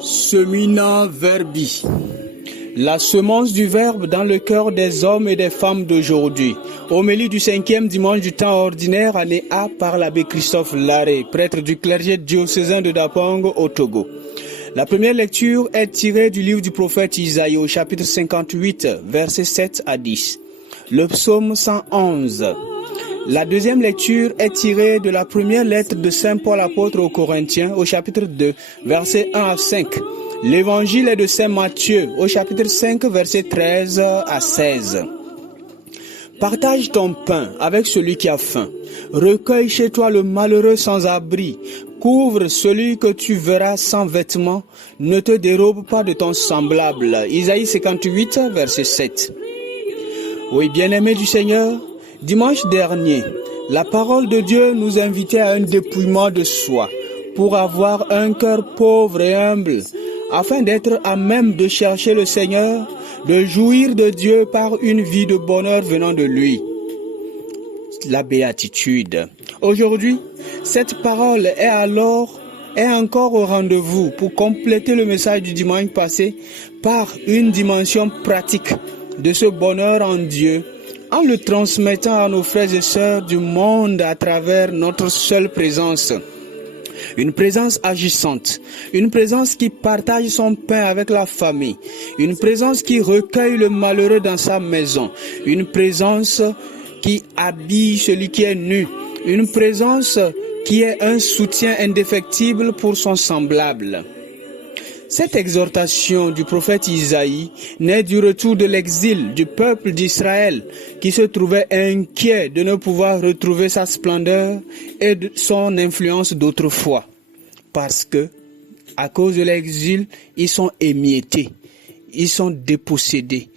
Semina Verbi. La semence du Verbe dans le cœur des hommes et des femmes d'aujourd'hui. Homélie du 5e dimanche du temps ordinaire, année A, par l'abbé Christophe Larrey, prêtre du clergé diocésain de Dapang au Togo. La première lecture est tirée du livre du prophète Isaïe au chapitre 58, versets 7 à 10. Le psaume 111. La deuxième lecture est tirée de la première lettre de Saint Paul apôtre aux Corinthiens au chapitre 2, versets 1 à 5. L'évangile est de Saint Matthieu au chapitre 5, versets 13 à 16. Partage ton pain avec celui qui a faim. Recueille chez toi le malheureux sans abri. Couvre celui que tu verras sans vêtements. Ne te dérobe pas de ton semblable. Isaïe 58, verset 7. Oui, bien-aimés du Seigneur, dimanche dernier, la parole de Dieu nous invitait à un dépouillement de soi pour avoir un cœur pauvre et humble, afin d'être à même de chercher le Seigneur, de jouir de Dieu par une vie de bonheur venant de lui. La béatitude. Aujourd'hui, cette parole est encore au rendez-vous pour compléter le message du dimanche passé par une dimension pratique de ce bonheur en Dieu, en le transmettant à nos frères et sœurs du monde à travers notre seule présence. Une présence agissante, une présence qui partage son pain avec la famille, une présence qui recueille le malheureux dans sa maison, une présence qui habille celui qui est nu, une présence qui est un soutien indéfectible pour son semblable. Cette exhortation du prophète Isaïe naît du retour de l'exil du peuple d'Israël qui se trouvait inquiet de ne pouvoir retrouver sa splendeur et de son influence d'autrefois. Parce que, à cause de l'exil, ils sont émiettés, ils sont dépossédés,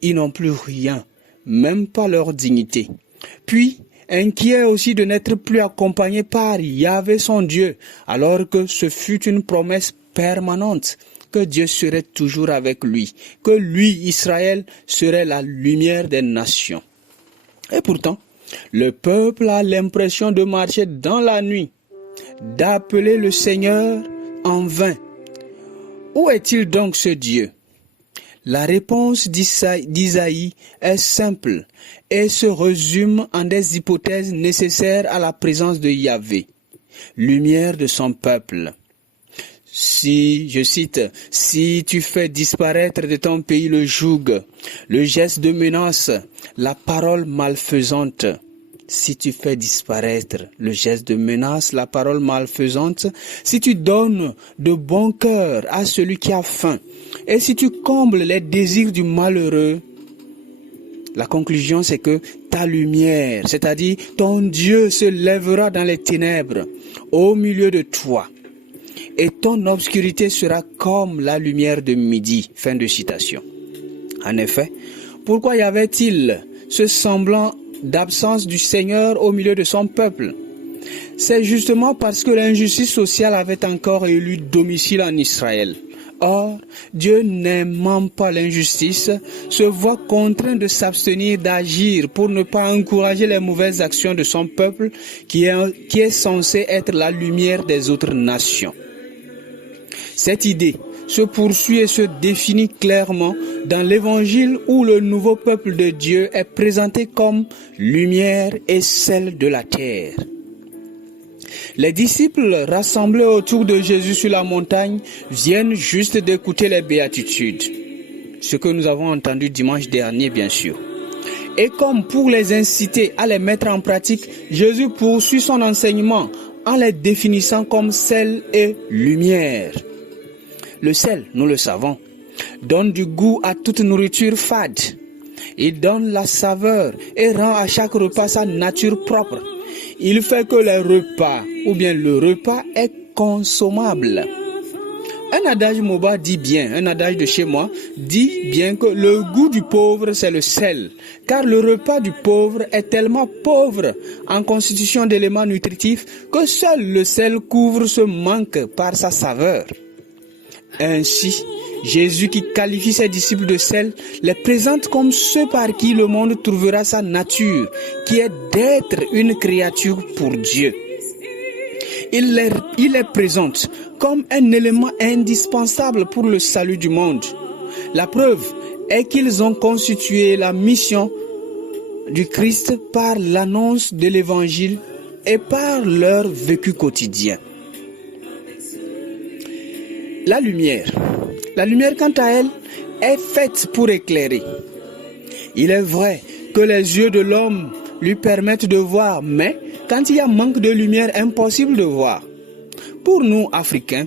ils n'ont plus rien, même pas leur dignité. Puis, inquiet aussi de n'être plus accompagné par Yahvé son Dieu, alors que ce fut une promesse permanente, que Dieu serait toujours avec lui, que lui, Israël, serait la lumière des nations. Et pourtant, le peuple a l'impression de marcher dans la nuit, d'appeler le Seigneur en vain. Où est-il donc ce Dieu? La réponse d'Isaïe est simple et se résume en des hypothèses nécessaires à la présence de Yahvé, lumière de son peuple. Si, je cite, « Si tu fais disparaître de ton pays le joug, le geste de menace, la parole malfaisante, si tu fais disparaître le geste de menace, la parole malfaisante, si tu donnes de bon cœur à celui qui a faim, et si tu combles les désirs du malheureux, la conclusion c'est que ta lumière, c'est-à-dire ton Dieu se lèvera dans les ténèbres, au milieu de toi. Et ton obscurité sera comme la lumière de midi. » Fin de citation. En effet, pourquoi y avait-il ce semblant d'absence du Seigneur au milieu de son peuple? C'est justement parce que l'injustice sociale avait encore élu domicile en Israël. Or, Dieu n'aimant pas l'injustice, se voit contraint de s'abstenir d'agir pour ne pas encourager les mauvaises actions de son peuple qui est censé être la lumière des autres nations. Cette idée se poursuit et se définit clairement dans l'Évangile où le nouveau peuple de Dieu est présenté comme lumière et sel de la terre. Les disciples rassemblés autour de Jésus sur la montagne viennent juste d'écouter les béatitudes, ce que nous avons entendu dimanche dernier bien sûr. Et comme pour les inciter à les mettre en pratique, Jésus poursuit son enseignement en les définissant comme sel et lumière. Le sel, nous le savons, donne du goût à toute nourriture fade. Il donne la saveur et rend à chaque repas sa nature propre. Il fait que les repas, ou bien le repas, est consommable. Un adage Moba dit bien, un adage de chez moi, dit bien que le goût du pauvre, c'est le sel. Car le repas du pauvre est tellement pauvre en constitution d'éléments nutritifs que seul le sel couvre ce manque par sa saveur. Ainsi, Jésus qui qualifie ses disciples de sel, les présente comme ceux par qui le monde trouvera sa nature, qui est d'être une créature pour Dieu. Il les présente comme un élément indispensable pour le salut du monde. La preuve est qu'ils ont constitué la mission du Christ par l'annonce de l'Évangile et par leur vécu quotidien. La lumière quant à elle, est faite pour éclairer. Il est vrai que les yeux de l'homme lui permettent de voir, mais quand il y a manque de lumière, impossible de voir. Pour nous, Africains,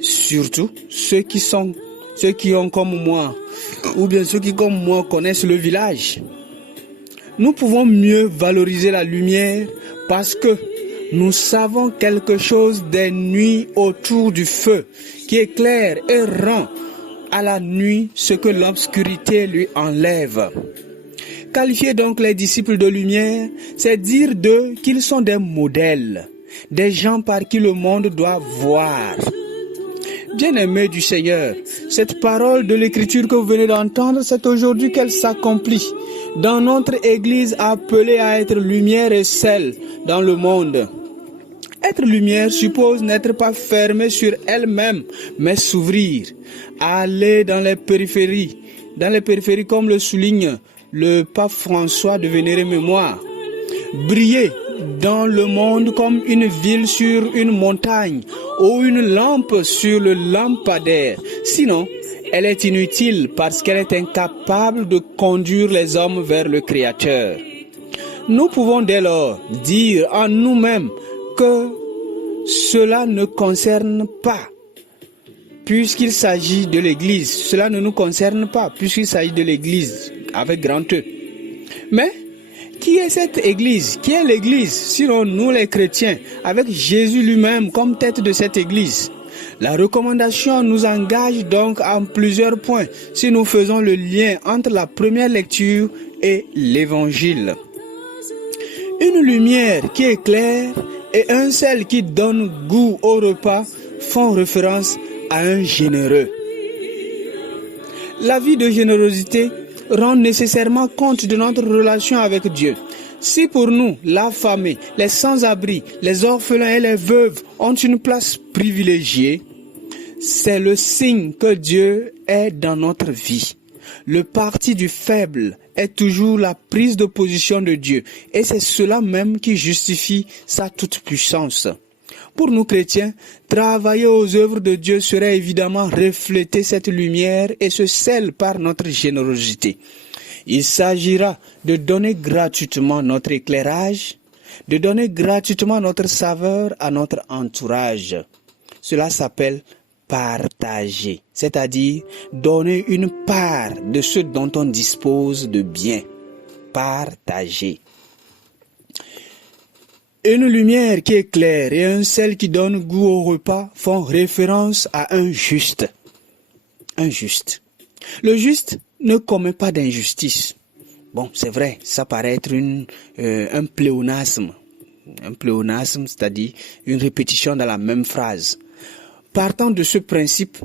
surtout ceux qui ont comme moi, ou bien ceux qui comme moi connaissent le village, nous pouvons mieux valoriser la lumière parce que nous savons quelque chose des nuits autour du feu qui éclaire et rend à la nuit ce que l'obscurité lui enlève. Qualifier donc les disciples de lumière, c'est dire d'eux qu'ils sont des modèles, des gens par qui le monde doit voir. Bien-aimés du Seigneur, cette parole de l'Écriture que vous venez d'entendre, c'est aujourd'hui qu'elle s'accomplit dans notre Église appelée à être lumière et sel dans le monde. Être lumière suppose n'être pas fermée sur elle-même, mais s'ouvrir, aller dans les périphéries comme le souligne le pape François de Vénérée Mémoire. Briller dans le monde comme une ville sur une montagne ou une lampe sur le lampadaire. Sinon, elle est inutile parce qu'elle est incapable de conduire les hommes vers le Créateur. Nous pouvons dès lors dire en nous-mêmes que cela ne concerne pas, puisqu'il s'agit de l'Église. Cela ne nous concerne pas, puisqu'il s'agit de l'Église, avec grand E. Mais, qui est cette Église? Qui est l'Église? Sinon, nous les chrétiens, avec Jésus lui-même comme tête de cette Église. La recommandation nous engage donc en plusieurs points, si nous faisons le lien entre la première lecture et l'Évangile. Une lumière qui éclaire et un sel qui donne goût au repas font référence à un généreux. La vie de générosité rend nécessairement compte de notre relation avec Dieu. Si pour nous, l'affamé, les sans-abri, les orphelins et les veuves ont une place privilégiée, c'est le signe que Dieu est dans notre vie. Le parti du faible est toujours la prise de position de Dieu et c'est cela même qui justifie sa toute-puissance. Pour nous chrétiens, travailler aux œuvres de Dieu serait évidemment refléter cette lumière et ce sel par notre générosité. Il s'agira de donner gratuitement notre éclairage, de donner gratuitement notre saveur à notre entourage. Cela s'appelle partager, c'est-à-dire donner une part de ce dont on dispose de bien. Partager. Une lumière qui éclaire et un sel qui donne goût au repas font référence à un juste. Un juste. Le juste ne commet pas d'injustice. Bon, c'est vrai, ça paraît être un pléonasme. Un pléonasme, c'est-à-dire une répétition dans la même phrase. Partant de ce principe,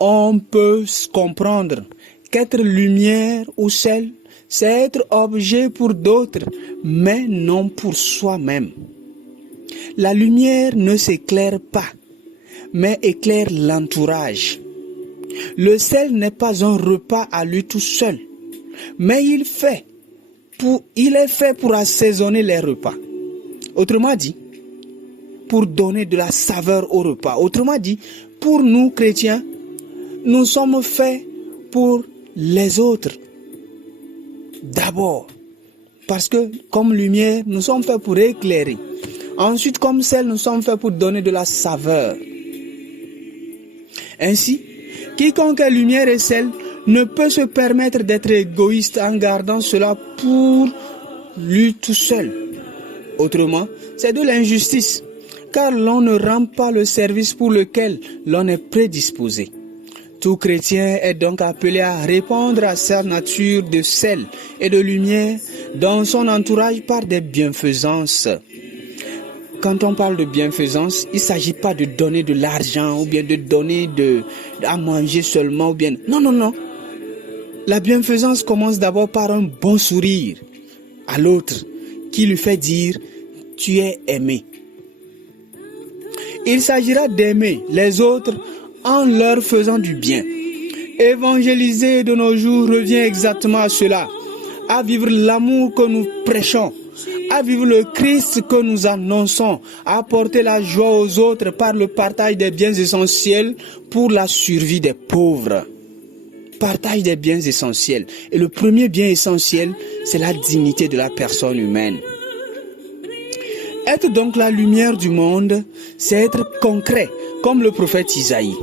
on peut comprendre qu'être lumière ou sel, c'est être objet pour d'autres, mais non pour soi-même. La lumière ne s'éclaire pas, mais éclaire l'entourage. Le sel n'est pas un repas à lui tout seul, mais il est fait pour assaisonner les repas. Autrement dit, pour donner de la saveur au repas. Autrement dit, pour nous chrétiens, nous sommes faits pour les autres. D'abord, parce que comme lumière, nous sommes faits pour éclairer. Ensuite, comme sel, nous sommes faits pour donner de la saveur. Ainsi, quiconque est lumière et sel ne peut se permettre d'être égoïste en gardant cela pour lui tout seul. Autrement, c'est de l'injustice, car l'on ne rend pas le service pour lequel l'on est prédisposé. Tout chrétien est donc appelé à répondre à sa nature de sel et de lumière dans son entourage par des bienfaisances. Quand on parle de bienfaisance, il ne s'agit pas de donner de l'argent ou bien de donner à manger seulement ou bien... Non. La bienfaisance commence d'abord par un bon sourire à l'autre qui lui fait dire « tu es aimé ». Il s'agira d'aimer les autres en leur faisant du bien. Évangéliser de nos jours revient exactement à cela, à vivre l'amour que nous prêchons, à vivre le Christ que nous annonçons, à apporter la joie aux autres par le partage des biens essentiels pour la survie des pauvres. Partage des biens essentiels. Et le premier bien essentiel, c'est la dignité de la personne humaine. Être donc la lumière du monde, c'est être concret, comme le prophète Isaïe.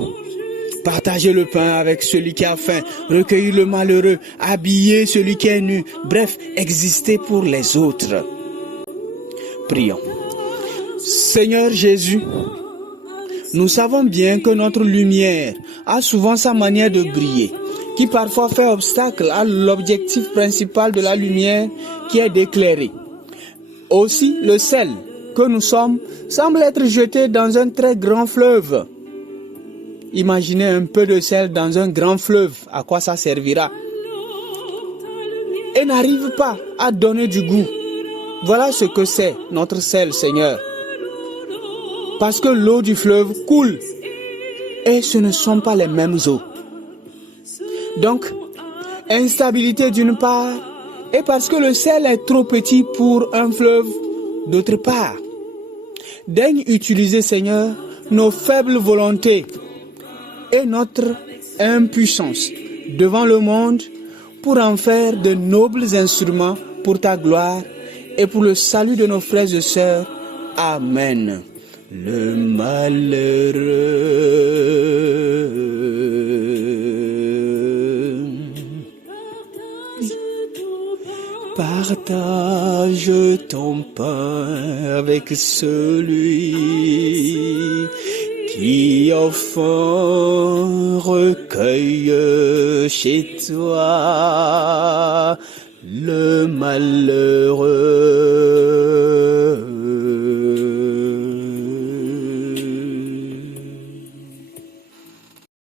Partager le pain avec celui qui a faim, recueillir le malheureux, habiller celui qui est nu, bref, exister pour les autres. Prions. Seigneur Jésus, nous savons bien que notre lumière a souvent sa manière de briller, qui parfois fait obstacle à l'objectif principal de la lumière qui est d'éclairer. Aussi, le sel que nous sommes semble être jeté dans un très grand fleuve. Imaginez un peu de sel dans un grand fleuve, à quoi ça servira? Et n'arrive pas à donner du goût. Voilà ce que c'est notre sel, Seigneur. Parce que l'eau du fleuve coule et ce ne sont pas les mêmes eaux. Donc, instabilité d'une part, et parce que le sel est trop petit pour un fleuve d'autre part. Daigne utiliser, Seigneur, nos faibles volontés et notre impuissance devant le monde pour en faire de nobles instruments pour ta gloire et pour le salut de nos frères et sœurs. Amen. Le malheureux partage ton pain avec celui qui au fond recueille chez toi le malheureux.